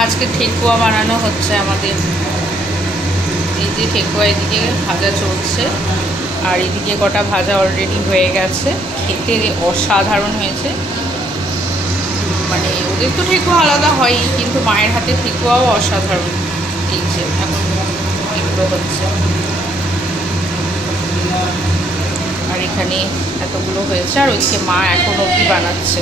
আজকে ঠেকুয়া বানানো হচ্ছে আমাদের। এই যে ঠেকুয়া এদিকে ভাজা চলছে, আর এদিকে কটা ভাজা অলরেডি হয়ে গেছে। খেতে অসাধারণ হয়েছে। মানে ওদের তো ঠেকুয়া আলাদা হয়ই, কিন্তু মায়ের হাতে ঠেকুয়াও অসাধারণ। এই যে এখন এগুলো হচ্ছে, আর এখানে এতগুলো হয়েছে, আর ওইদিকে মা এখন অবধি বানাচ্ছে।